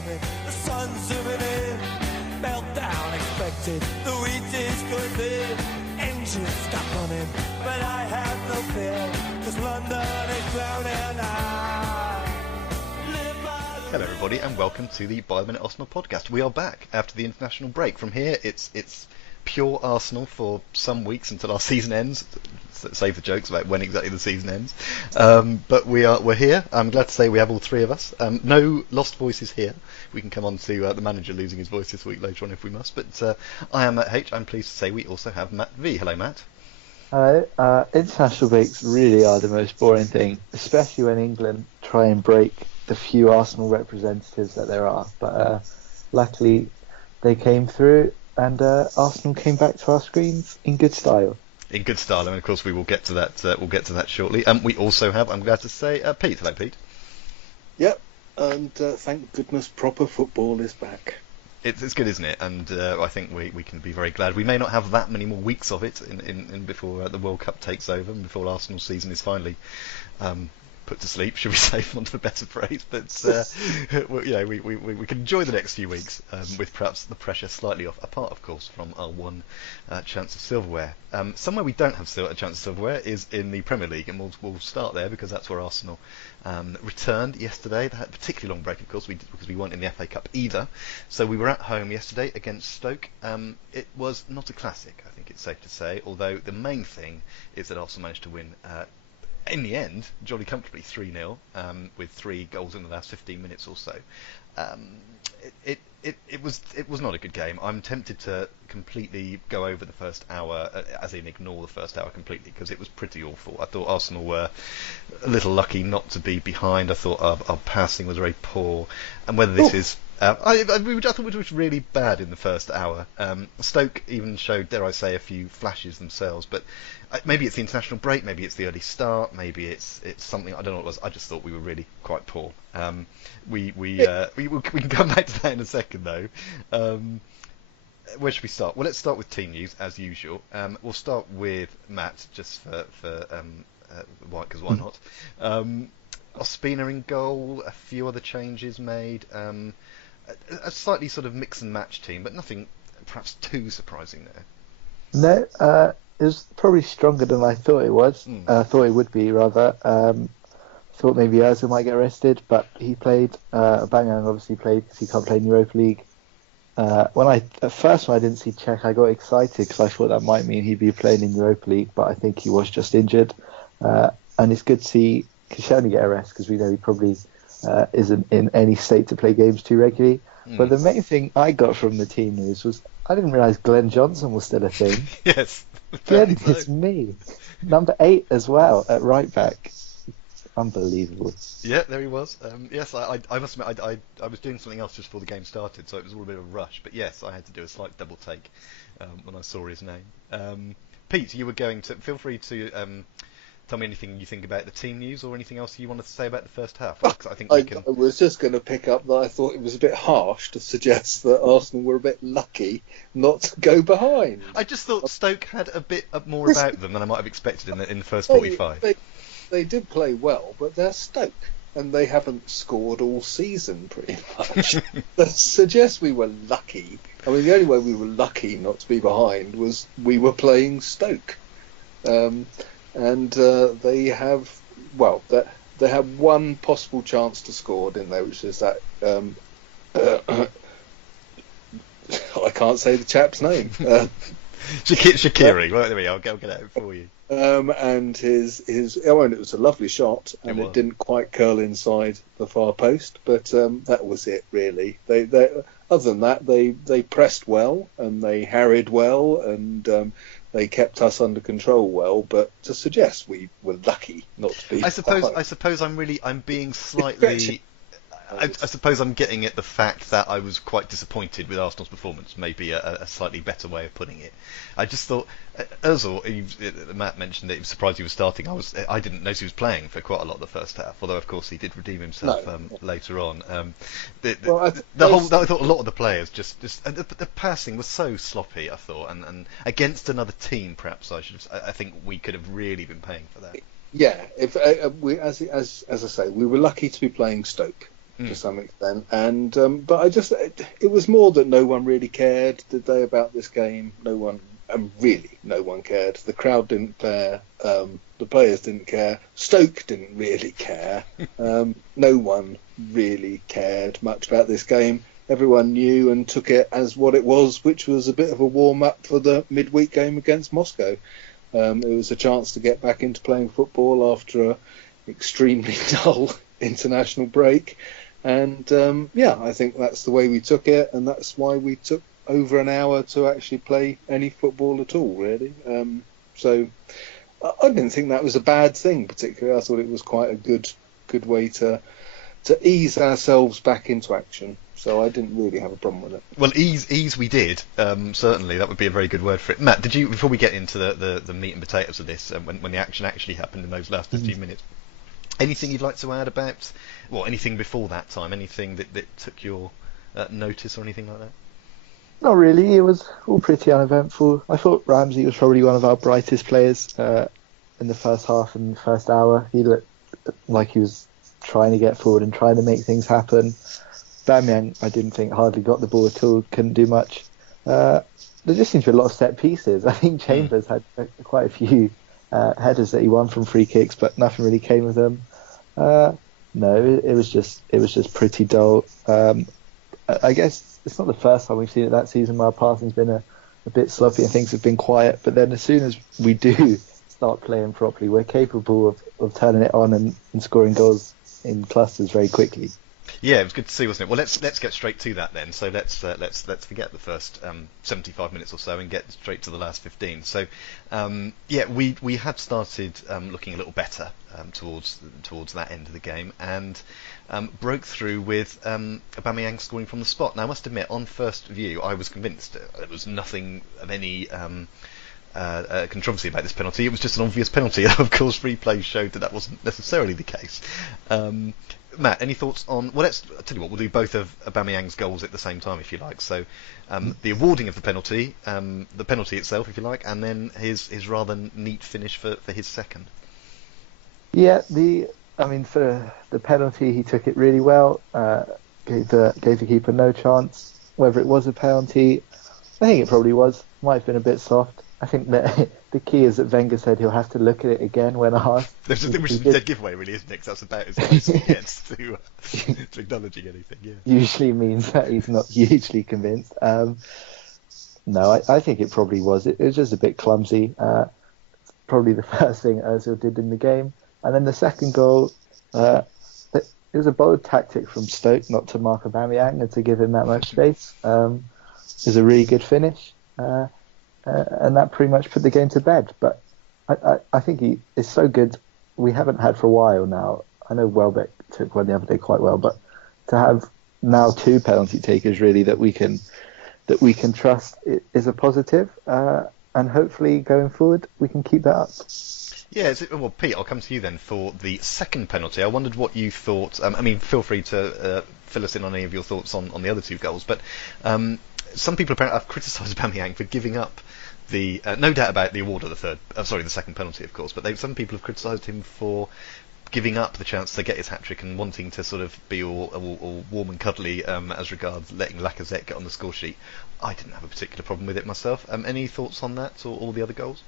coming, the sun's zooming in, meltdown expected, the wheat is good there, engines stop running, but I have no fear, 'cause London is drowning. Hello everybody and welcome to the By the Minute Arsenal podcast. We are back after the international break. From here it's pure Arsenal for some weeks until our season ends. Save the jokes about when exactly the season ends. But we're here. I'm glad to say we have all three of us. No lost voices here. We can come on to the manager losing his voice this week later on if we must. But I am Matt H. I'm pleased to say we also have Matt V. Hello Matt. Hello. International breaks really are the most boring thing, especially when England try and break the few Arsenal representatives that there are. But luckily they came through and Arsenal came back to our screens in good style. In good style, and of course we will get to that. We'll get to that shortly. We also have, I'm glad to say, Pete. Hello, Pete. Yep, and thank goodness proper football is back. It's good, isn't it? And I think we can be very glad. We may not have that many more weeks of it in before the World Cup takes over and before Arsenal's season is finally put to sleep, should we say, for want of a better phrase. But we can enjoy the next few weeks with perhaps the pressure slightly off, apart of course from our one chance of silverware. Somewhere we don't have a chance of silverware is in the Premier League, and we'll start there because that's where Arsenal returned yesterday. They had a particularly long break, of course, because we weren't in the FA Cup either. So we were at home yesterday against Stoke. It was not a classic, I think it's safe to say, although the main thing is that Arsenal managed to win in the end, jolly comfortably 3-0, with 3 goals in the last 15 minutes or so. It was not a good game. I'm tempted to completely go over the first hour, as in ignore the first hour completely, because it was pretty awful. I thought Arsenal were a little lucky not to be behind. I thought our passing was very poor, and whether this is I thought it was really bad in the first hour. Stoke even showed, dare I say, a few flashes themselves, but maybe it's the international break, maybe it's the early start, maybe it's something, I don't know what it was. I just thought we were really quite poor. We can come back to that in a second though. Where should we start? Well, let's start with team news as usual. We'll start with Matt, just for because why not? Ospina in goal, a few other changes made. A slightly sort of mix and match team, but nothing perhaps too surprising there. No, it was probably stronger than I thought it was. Thought it would be, rather. Thought maybe Ozil might get arrested, but he played. Aubameyang obviously played because he can't play in Europa League. At first when I didn't see Czech, I got excited because I thought that might mean he'd be playing in Europa League, but I think he was just injured. And it's good to see Koscielny get a rest because we know he probably isn't in any state to play games too regularly. But the main thing I got from the team news was I didn't realise Glenn Johnson was still a thing. Yes. Glenn is me. Number 8 as well at right back. Unbelievable. Yeah, there he was. Yes, I must admit I was doing something else just before the game started, so it was all a bit of a rush. But yes, I had to do a slight double take when I saw his name. Pete, you were going to feel free to tell me anything you think about the team news or anything else you wanted to say about the first half. I think we can. I was just going to pick up that I thought it was a bit harsh to suggest that Arsenal were a bit lucky not to go behind. I just thought Stoke had a bit more about them than I might have expected in the first 45. They did play well, but they're Stoke, and they haven't scored all season, pretty much. That suggests we were lucky. I mean, the only way we were lucky not to be behind was we were playing Stoke. And they have, they have one possible chance to score, didn't they? Which is that I can't say the chap's name. Shaqiri. Well, there we go. I'll get it out for you. And his it was a lovely shot, and it didn't quite curl inside the far post, but that was it really. They other than that, they pressed well and they harried well and. They kept us under control well, but to suggest we were lucky not to be. I suppose I'm being slightly. I suppose I'm getting at the fact that I was quite disappointed with Arsenal's performance. Maybe a slightly better way of putting it. I just thought Ozil. Matt mentioned that he was surprised he was starting. I didn't notice he was playing for quite a lot of the first half. Although of course he did redeem himself later on. I thought a lot of the players just the passing was so sloppy. I thought, and against another team, perhaps I think we could have really been paying for that. Yeah, if we as I say, we were lucky to be playing Stoke. to some extent. And but it was more that no one really cared, did they, about this game? No one cared. The crowd didn't care. The players didn't care. Stoke didn't really care. No one really cared much about this game. Everyone knew and took it as what it was, which was a bit of a warm-up for the midweek game against Moscow. It was a chance to get back into playing football after an extremely dull international break. And, I think that's the way we took it, and that's why we took over an hour to actually play any football at all, really. So I didn't think that was a bad thing, particularly. I thought it was quite a good way to ease ourselves back into action. So I didn't really have a problem with it. Well, ease we did. Certainly, that would be a very good word for it. Matt, did you, before we get into the meat and potatoes of this, when the action actually happened in those last 15 minutes, anything you'd like to add about, anything before that time, anything that took your notice or anything like that? Not really. It was all pretty uneventful. I thought Ramsey was probably one of our brightest players in the first half and first hour. He looked like he was trying to get forward and trying to make things happen. Aubameyang, I didn't think hardly got the ball at all, couldn't do much. There just seemed to be a lot of set pieces. I think Chambers had quite a few headers that he won from free kicks, but nothing really came of them. No, it was just pretty dull. I guess it's not the first time we've seen it that season where our passing's been a bit sloppy and things have been quiet, but then as soon as we do start playing properly, we're capable of turning it on and scoring goals in clusters very quickly. Yeah, it was good to see, wasn't it? Well, let's get straight to that then. So let's forget the first 75 minutes or so and get straight to the last 15. So we had started looking a little better towards that end of the game and broke through with Aubameyang scoring from the spot. Now, I must admit, on first view, I was convinced there was nothing of any controversy about this penalty. It was just an obvious penalty. Of course, replay showed that wasn't necessarily the case. Matt, any thoughts on... Well, I'll tell you what, we'll do both of Aubameyang's goals at the same time, if you like. So, the awarding of the penalty itself, if you like, and then his rather neat finish for his second. Yeah, for the penalty, he took it really well. Gave the keeper no chance. Whether it was a penalty, I think it probably was. Might have been a bit soft. I think that the key is that Wenger said he'll have to look at it again when asked. Which is a dead giveaway, really, isn't it? Because that's about as close as he gets to acknowledging anything. Yeah. Usually means that he's not hugely convinced. No, I think it probably was. It was just a bit clumsy. Probably the first thing Ozil did in the game. And then the second goal, it was a bold tactic from Stoke not to mark Aubameyang and to give him that much space. It was a really good finish. And that pretty much put the game to bed. But I think he is so good. We haven't had for a while now. I know Welbeck took one the other day quite well, but to have now two penalty takers really that we can trust is a positive. And hopefully going forward we can keep that up. Yeah, well, Pete, I'll come to you then for the second penalty. I wondered what you thought. Feel free to fill us in on any of your thoughts on the other two goals, but some people apparently have criticised Aubameyang for giving up the no doubt about the award of the second penalty, of course, but some people have criticised him for giving up the chance to get his hat-trick and wanting to sort of be all warm and cuddly as regards letting Lacazette get on the score sheet. I didn't have a particular problem with it myself. Any thoughts on that or all the other goals?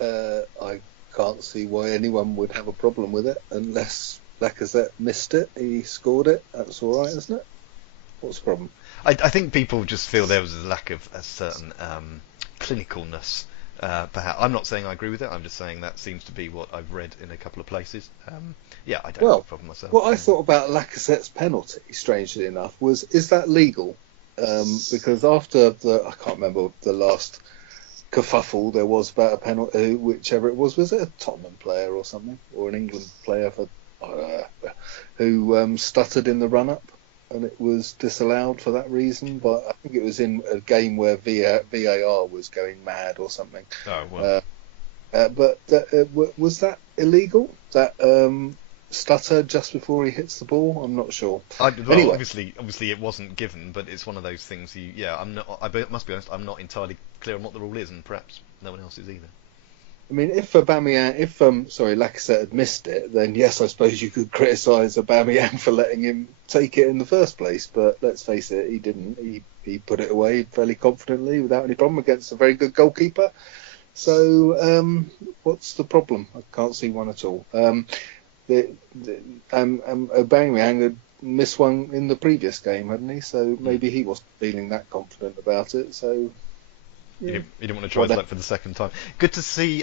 I can't see why anyone would have a problem with it unless Lacazette missed it. He scored it. That's all right, isn't it? What's the problem? I think people just feel there was a lack of a certain clinicalness. Perhaps I'm not saying I agree with it. I'm just saying that seems to be what I've read in a couple of places. I don't have a problem myself. What I thought about Lacazette's penalty, strangely enough, is that legal? Because after I can't remember the last kerfuffle there was about a penalty, whichever it was it a Tottenham player or something, or an England player who stuttered in the run-up, and it was disallowed for that reason. But I think it was in a game where VAR was going mad or something. Oh, well. But was that illegal? That stutter just before he hits the ball? I'm not sure. Anyway. Obviously it wasn't given, but it's one of those things. I must be honest. I'm not entirely clear on what the rule is, and perhaps no one else is either. I mean, if Lacazette had missed it, then yes, I suppose you could criticise Aubameyang for letting him take it in the first place. But let's face it, he didn't. He put it away fairly confidently without any problem against a very good goalkeeper. So what's the problem? I can't see one at all. Aubameyang had missed one in the previous game, hadn't he? So maybe he wasn't feeling that confident about it. So. Yeah. He didn't want to try his luck for the second time. Good to see.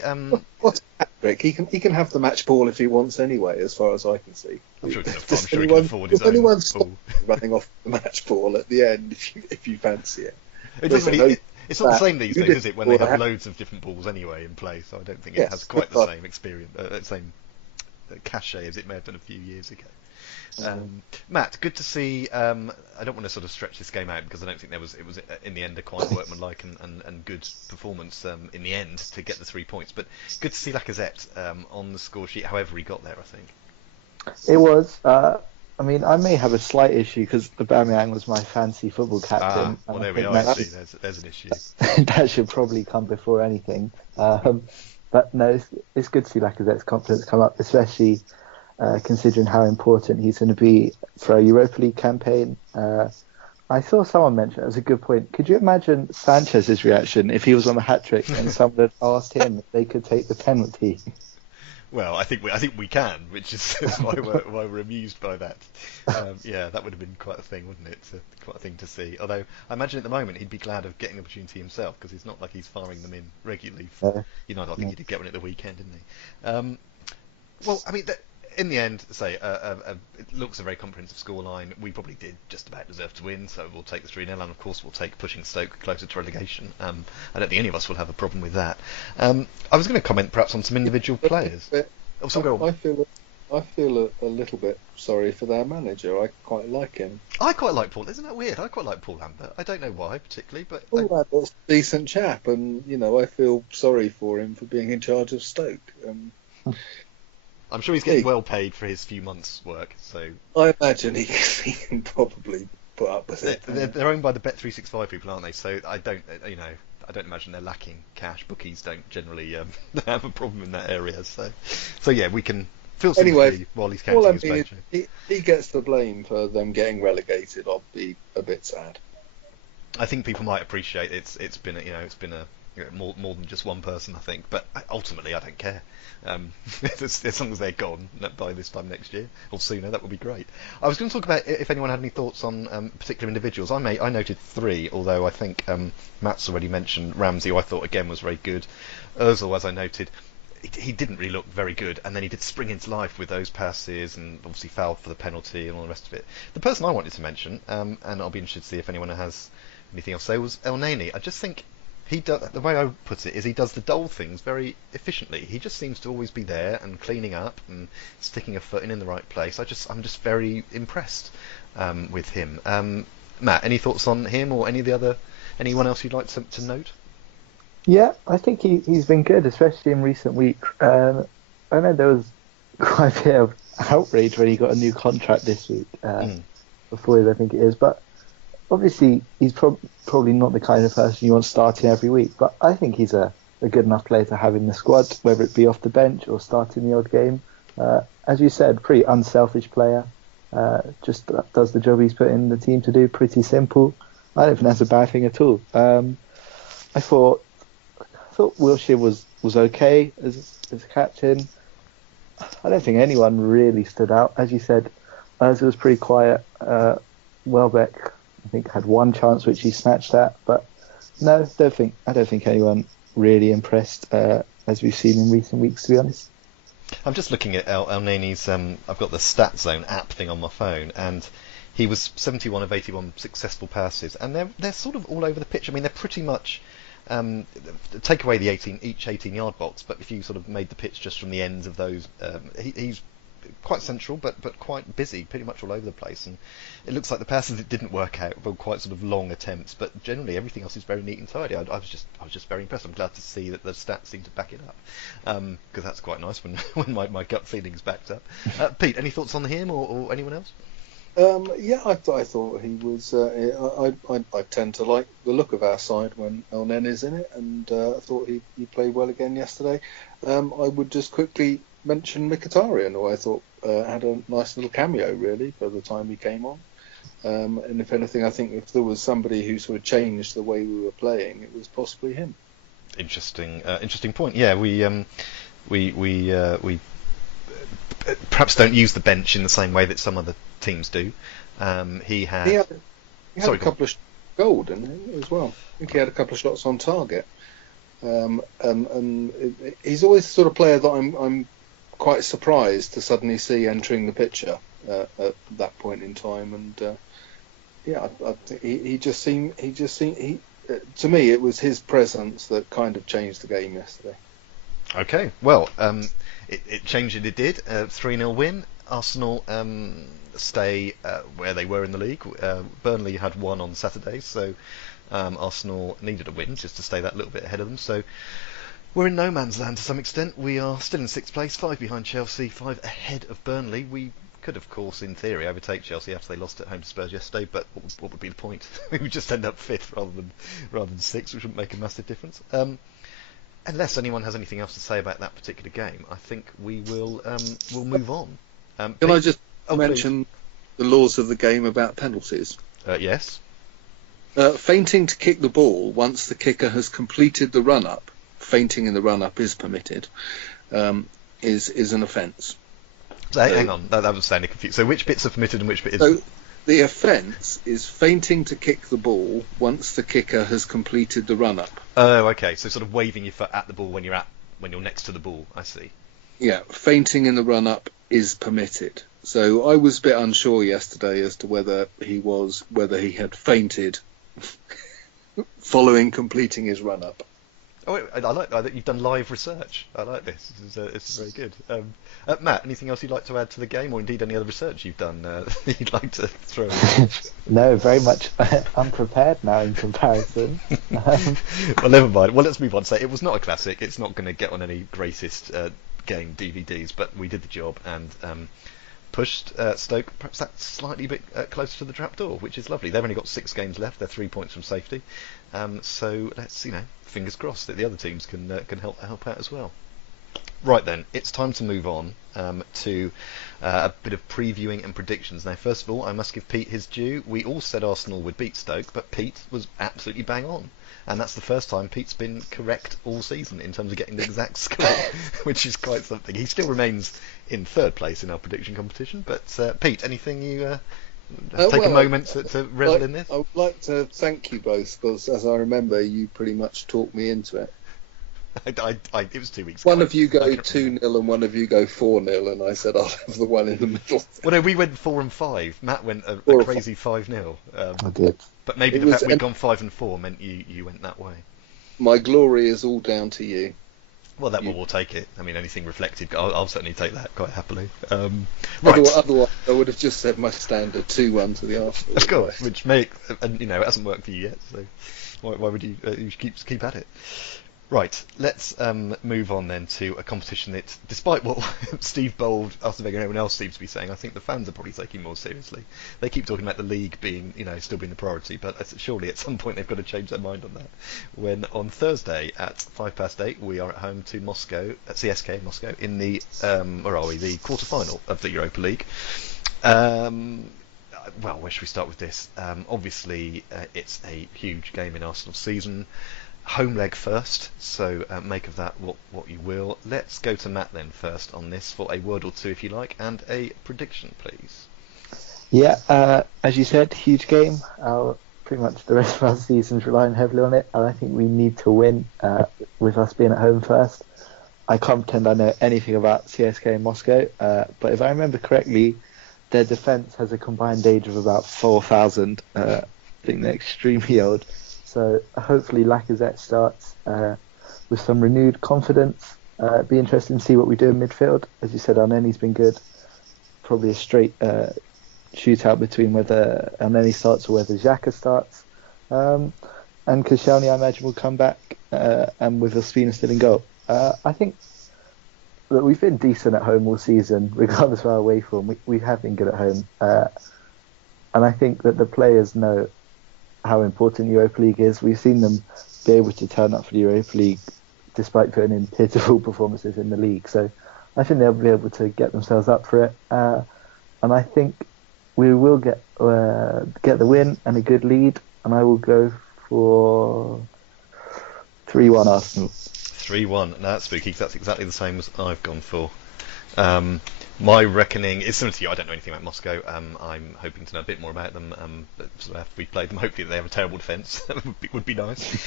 What's Patrick? He can have the match ball if he wants anyway, as far as I can see. I'm sure he can afford his own ball. Running off the match ball at the end if you fancy it. It's not the same these days, is it? When they have loads of different balls anyway in play, so I don't think it has quite the same experience, same cachet as it may have done a few years ago. Matt, good to see. I don't want to sort of stretch this game out because I don't think it was in the end a quite workmanlike and good performance in the end to get the 3 points. But good to see Lacazette on the score sheet. However, he got there, I think. It was. I mean, I may have a slight issue because Aubameyang was my fantasy football captain. Well, there we are. Actually, there's an issue. That should probably come before anything. But no, it's good to see Lacazette's confidence come up, especially. Considering how important he's going to be for a Europa League campaign. I saw someone mention it was a good point. Could you imagine Sanchez's reaction if he was on a hat-trick and someone had asked him if they could take the penalty? Well, I think we can, which is why we're amused by that. Yeah, that would have been quite a thing, wouldn't it? Quite a thing to see. Although I imagine at the moment he'd be glad of getting the opportunity himself because it's not like he's firing them in regularly. For, I think he did get one at the weekend, didn't he? Well, I mean. In the end, it looks a very comprehensive scoreline. We probably did just about deserve to win, so we'll take the 3-0, and of course we'll take pushing Stoke closer to relegation. I don't think any of us will have a problem with that. I was going to comment perhaps on some individual players. I feel a little bit sorry for their manager. I quite like him. I quite like Paul. Isn't that weird? I quite like Paul Lambert. I don't know why particularly, but Paul Lambert's a decent chap, and I feel sorry for him for being in charge of Stoke. I'm sure he's getting well paid for his few months' work. So I imagine he can probably put up with it. They're owned by the Bet365 people, aren't they? So I don't imagine they're lacking cash. Bookies don't generally have a problem in that area. So yeah, we can feel sympathy while he's counting his paycheck. He gets the blame for them getting relegated. I'll be a bit sad. I think people might appreciate it's been more than just one person, I think. But ultimately, I don't care. As long as they're gone by this time next year or sooner, that would be great. I was going to talk about if anyone had any thoughts on particular individuals. I noted 3, although I think Matt's already mentioned Ramsey, who I thought again was very good. Ozil, as I noted, he didn't really look very good, and then he did spring into life with those passes and obviously fouled for the penalty and all the rest of it. The person I wanted to mention, and I'll be interested to see if anyone has anything else to say, was El Neni. I just think the way I put it is he does the dull things very efficiently. He just seems to always be there and cleaning up and sticking a foot in the right place. I'm just very impressed with him. Matt, any thoughts on him or anyone else you'd like to note? Yeah, I think he's been good, especially in recent weeks. I know there was quite a bit of outrage when he got a new contract this week, before I think it is, but obviously he's probably not the kind of person you want starting every week, but I think he's a good enough player to have in the squad, whether it be off the bench or starting the odd game. As you said, pretty unselfish player, just does the job he's put in the team to do, pretty simple. I don't think that's a bad thing at all. I thought Wilshere was okay as captain. I don't think anyone really stood out. As you said, Ozil was pretty quiet. Welbeck, I think, had one chance which he snatched at, but no, I don't think anyone really impressed as we've seen in recent weeks, to be honest. I'm just looking at El Neni's. I've got the Stat Zone app thing on my phone, and he was 71 of 81 successful passes, and they're sort of all over the pitch. I mean, they're pretty much take away the each 18-yard box, but if you sort of made the pitch just from the ends of those, he's quite central, but quite busy, pretty much all over the place. And it looks like the passes that didn't work out were quite sort of long attempts, but generally everything else is very neat and tidy. I was just very impressed. I'm glad to see that the stats seem to back it up, because that's quite nice when my gut feelings backed up. Pete, any thoughts on him or anyone else? Yeah, I thought he was. I tend to like the look of our side when El Nene's in it, and I thought he played well again yesterday. I would just quickly mention Mkhitaryan, who I thought had a nice little cameo really for the time he came on. And if anything, I think if there was somebody who sort of changed the way we were playing, it was possibly him. Interesting point. Yeah, we perhaps don't use the bench in the same way that some other teams do. He had a couple of goal, didn't he, as well? I think he had a couple of shots on target. And he's always the sort of player that I'm quite surprised to suddenly see entering the picture at that point in time. And I think he just seemed to me it was his presence that kind of changed the game yesterday. Okay, well, it changed and it did. 3-0 win. Arsenal stay where they were in the league. Burnley had won on Saturday, so Arsenal needed a win just to stay that little bit ahead of them. So we're in no man's land to some extent. We are still in 6th place, 5 behind Chelsea, 5 ahead of Burnley. We could, of course, in theory, overtake Chelsea after they lost at home to Spurs yesterday, but what would be the point? We would just end up 5th rather than 6th, which wouldn't make a massive difference. Unless anyone has anything else to say about that particular game, I think we'll move on. Can I just mention the laws of the game about penalties? Yes. Feinting to kick the ball once the kicker has completed the run-up, feinting in the run-up is permitted, is an offence. So, hang on, that was sounding confused. So which bits are permitted and which bit isn't? So the offence is feinting to kick the ball once the kicker has completed the run-up. Oh, okay. So sort of waving your foot at the ball when you're next to the ball. I see. Yeah, feinting in the run-up is permitted. So I was a bit unsure yesterday as to whether he had fainted following completing his run-up. Oh, I like that you've done live research. I like this. It's very good. Matt, anything else you'd like to add to the game, or indeed any other research you've done that you'd like to throw in? No, very much unprepared now in comparison. Well, never mind. Well, let's move on. So it was not a classic. It's not going to get on any greatest game DVDs, but we did the job and pushed Stoke perhaps that slightly bit closer to the trapdoor, which is lovely. They've only got 6 games left. They're 3 points from safety. So let's, fingers crossed that the other teams can help out as well. Right then, it's time to move on to a bit of previewing and predictions. Now, first of all, I must give Pete his due. We all said Arsenal would beat Stoke, but Pete was absolutely bang on. And that's the first time Pete's been correct all season in terms of getting the exact score, which is quite something. He still remains in 3rd place in our prediction competition. But Pete, anything you take a moment to revel in this? I would like to thank you both, because as I remember, you pretty much talked me into it. It was 2 weeks ago. One of you go 2-0 and one of you go 4-0, and I said I'll have the one in the middle. Well, no, we went 4 and 5. Matt went a crazy 5-0. I did. But maybe the fact we'd gone 5 and 4 meant you went that way. My glory is all down to you. Well, we'll take it. I mean, anything reflected, I'll certainly take that quite happily. Right. Otherwise, I would have just said my standard 2-1 to the Arsenal. Of course, which it hasn't worked for you yet, so why would you keep at it? Right, let's move on then to a competition that, despite what Steve Bold, Arsene Wenger and everyone else seems to be saying, I think the fans are probably taking more seriously. They keep talking about the league being, still being the priority, but surely at some point they've got to change their mind on that. When on Thursday at 8:05 we are at home to Moscow, at CSK Moscow, in the the quarter-final of the Europa League. Well, where should we start with this? Obviously, it's a huge game in Arsenal's season. Home leg first, so make of that what you will. Let's go to Matt then first on this for a word or two, if you like, and a prediction, please. Yeah, as you said, huge game. Pretty much the rest of our season's relying heavily on it, and I think we need to win with us being at home first. I can't pretend I know anything about CSK in Moscow, but if I remember correctly, their defence has a combined age of about 4,000. I think they're extremely old. So hopefully Lacazette starts with some renewed confidence. Be interesting to see what we do in midfield. As you said, Elneny's been good. Probably a straight shootout between whether Elneny starts or whether Xhaka starts. And Koscielny, I imagine, will come back and with Ospina still in goal. I think that we've been decent at home all season, regardless of our away form. We have been good at home. I think that the players know how important Europa League is. We've seen them be able to turn up for the Europa League despite putting in pitiful performances in the league. So I think they'll be able to get themselves up for it. And I think we will get the win and a good lead. And I will go for 3-1 Arsenal. 3-1. No, that's spooky. That's exactly the same as I've gone for. My reckoning is similar to you. I don't know anything about Moscow. I'm hoping to know a bit more about them. But sort of after we played them, hopefully they have a terrible defence. would be nice.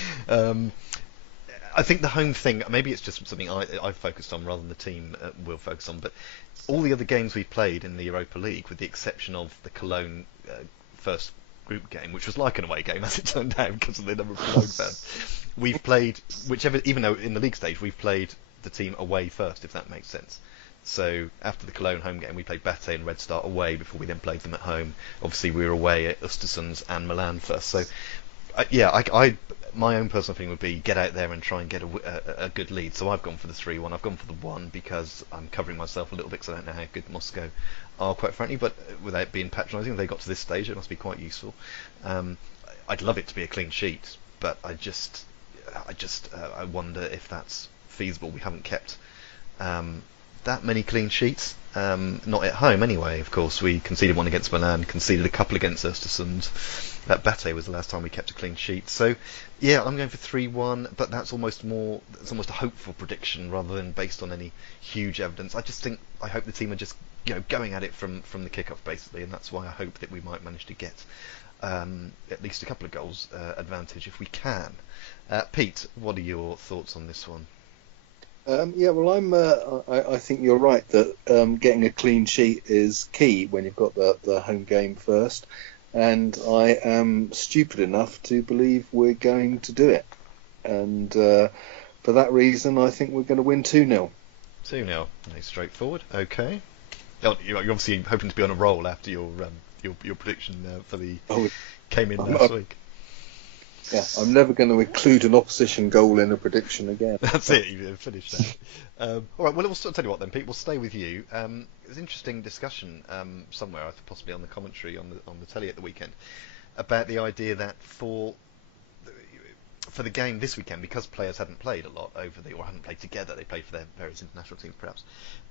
I think the home thing, maybe it's just something I've focused on rather than the team will focus on. But all the other games we've played in the Europa League, with the exception of the Cologne first group game, which was like an away game as it turned out because of the number of Cologne fans, we've played even though in the league stage we've played the team away first, if that makes sense. So after the Cologne home game, we played Bate and Red Star away before we then played them at home. Obviously, we were away at Östersunds and Milan first. So, my own personal opinion would be get out there and try and get a good lead. So I've gone for the 3-1. I've gone for the 1 because I'm covering myself a little bit because I don't know how good Moscow are, quite frankly. But without being patronising, if they got to this stage, it must be quite useful. I'd love it to be a clean sheet, but I wonder if that's feasible. We haven't kept that many clean sheets, not at home anyway. Of course, we conceded one against Milan, conceded a couple against Östersund. That Bate was the last time we kept a clean sheet. So, yeah, I'm going for 3-1, but that's almost a hopeful prediction rather than based on any huge evidence. I hope the team are just going at it from the kickoff basically, and that's why I hope that we might manage to get at least a couple of goals advantage if we can. Pete, what are your thoughts on this one? I think you're right that getting a clean sheet is key when you've got the home game first, and I am stupid enough to believe we're going to do it, and for that reason I think we're going to win 2-0. 2-0, nice, straightforward. Okay. You're obviously hoping to be on a roll after your prediction came in last week. Yeah, I'm never going to include an opposition goal in a prediction again. That's it, you finished that. All right, well, I'll tell you what then, Pete, we'll stay with you. There's an interesting discussion somewhere, possibly on the commentary on the telly at the weekend, about the idea that for the game this weekend, because players hadn't played a lot or hadn't played together, they played for their various international teams perhaps,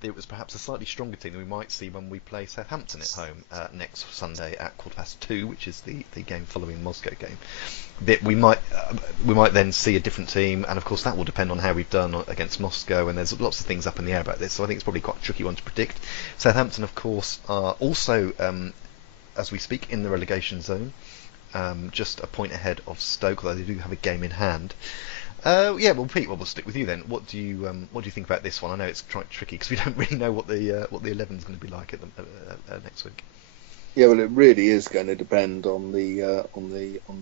it was perhaps a slightly stronger team than we might see when we play Southampton at home next Sunday at 2:15, which is the game following the Moscow game. That we might then see a different team, and of course that will depend on how we've done against Moscow, and there's lots of things up in the air about this, so I think it's probably quite a tricky one to predict. Southampton, of course, are also, as we speak, in the relegation zone. Just a point ahead of Stoke, although they do have a game in hand. Pete, we'll stick with you then. What do you think about this one? I know it's tricky because we don't really know what the 11 is going to be like at next week. Yeah, well, it really is going to depend on the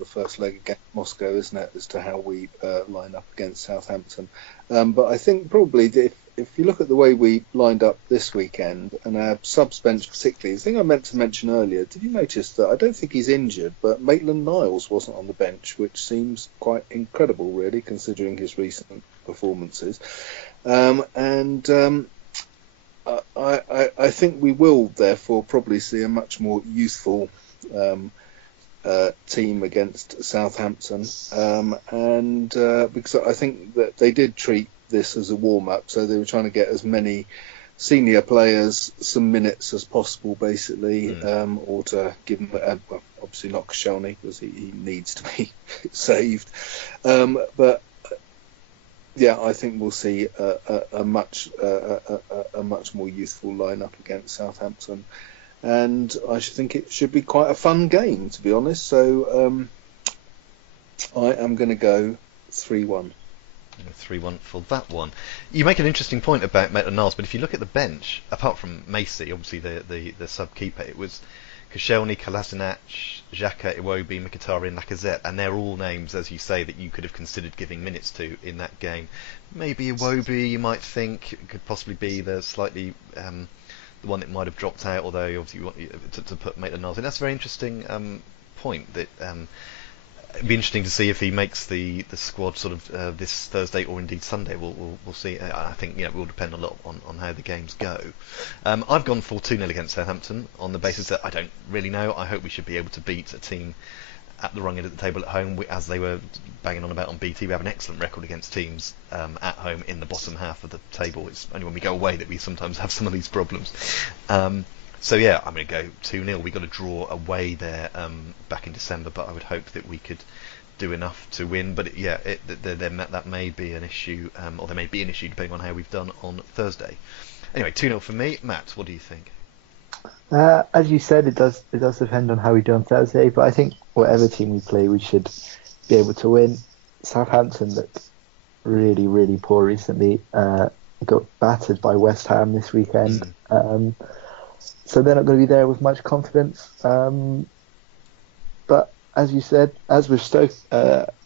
first leg against Moscow, isn't it, as to how we line up against Southampton. But I think probably if you look at the way we lined up this weekend, and our subs bench particularly, the thing I meant to mention earlier, did you notice that I don't think he's injured, but Maitland-Niles wasn't on the bench, which seems quite incredible, really, considering his recent performances. I think we will, therefore, probably see a much more youthful team against Southampton, because I think that they did treat this as a warm-up, so they were trying to get as many senior players some minutes as possible, basically, or to give them, obviously not Koscielny, because he needs to be saved, but yeah, I think we'll see a much more youthful lineup against Southampton, and I think it should be quite a fun game, to be honest. So I am going to go 3-1. 3-1 for that one. You make an interesting point about Maitland-Niles, but if you look at the bench, apart from Macy, obviously the sub-keeper, it was Koscielny, Kolasinac, Xhaka, Iwobi, Mkhitaryan, and Lacazette, and they're all names, as you say, that you could have considered giving minutes to in that game. Maybe Iwobi, you might think, could possibly be the slightly the one that might have dropped out, although obviously you want to put Maitland-Niles in. That's a very interesting point that it'd be interesting to see if he makes the squad sort of this Thursday or indeed Sunday. We'll see. I think it will depend a lot on how the games go. I've gone for 2-0 against Southampton on the basis that I don't really know. I hope we should be able to beat a team at the wrong end of the table at home. As they were banging on about on BT, we have an excellent record against teams at home in the bottom half of the table. It's only when we go away that we sometimes have some of these problems. So yeah, I'm going to go 2-0. We got a draw away there back in December, but I would hope that we could do enough to win. But that may be an issue, or there may be an issue depending on how we've done on Thursday. Anyway, 2-0 for me. Matt, what do you think? As you said, it does depend on how we do on Thursday, but I think whatever team we play, we should be able to win. Southampton looked really, really poor recently. Got battered by West Ham this weekend. So they're not going to be there with much confidence. But as you said, as with Stoke,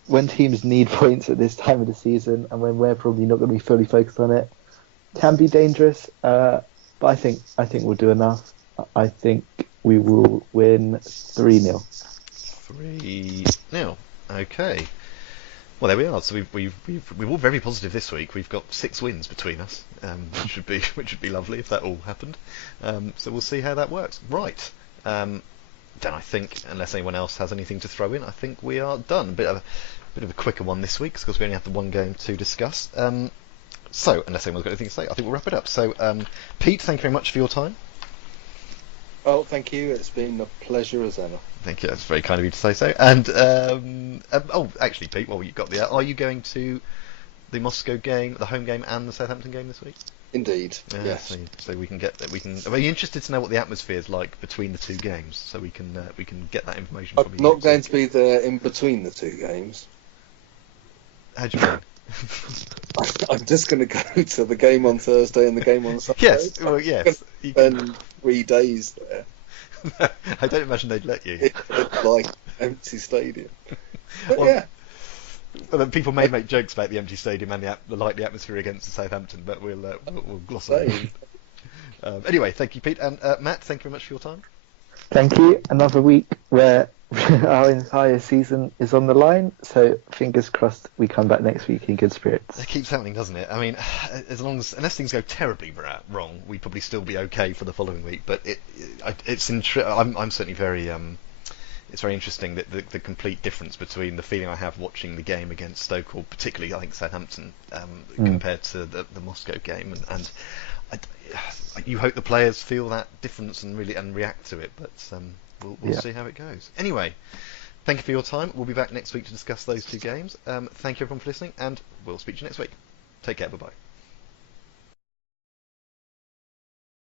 when teams need points at this time of the season and when we're probably not going to be fully focused on it, can be dangerous. But I think we'll do enough. I think we will win 3-0. 3-0. Okay. Well, there we are. So we're all very positive this week. We've got 6 wins between us, which would be lovely if that all happened. So we'll see how that works. Right. Then I think, unless anyone else has anything to throw in, I think we are done. Bit of a quicker one this week because we only have the one game to discuss. So unless anyone's got anything to say, I think we'll wrap it up. So Pete, thank you very much for your time. Oh, thank you. It's been a pleasure as ever. Thank you. That's very kind of you to say so. And actually, Pete, while you've got are you going to the Moscow game, the home game, and the Southampton game this week? Indeed. Yes. So we can get that. Are you interested to know what the atmosphere is like between the two games? So we can get that information from you. I'm not going to be there in between the two games. How do you mean? I'm just going to go to the game on Thursday and the game on Sunday. Yes. Well, yes. You can spend 3 days there. I don't imagine they'd let you. It's like empty stadium. But yeah. Well, people may make jokes about the empty stadium and the likely atmosphere against the Southampton, but we'll gloss over it. Anyway, thank you, Pete. And Matt, thank you very much for your time. Thank you. Another week where our entire season is on the line, so fingers crossed we come back next week in good spirits. It keeps happening, doesn't it? I mean, unless things go terribly wrong, we'd probably still be okay for the following week. But I'm certainly very. It's very interesting that the complete difference between the feeling I have watching the game against Stoke, or particularly I think Southampton, compared to the Moscow game, and you hope the players feel that difference and react to it, but we'll see how it goes. Anyway, thank you for your time. We'll be back next week to discuss those two games. Thank you everyone for listening, and we'll speak to you next week. Take care. Bye bye.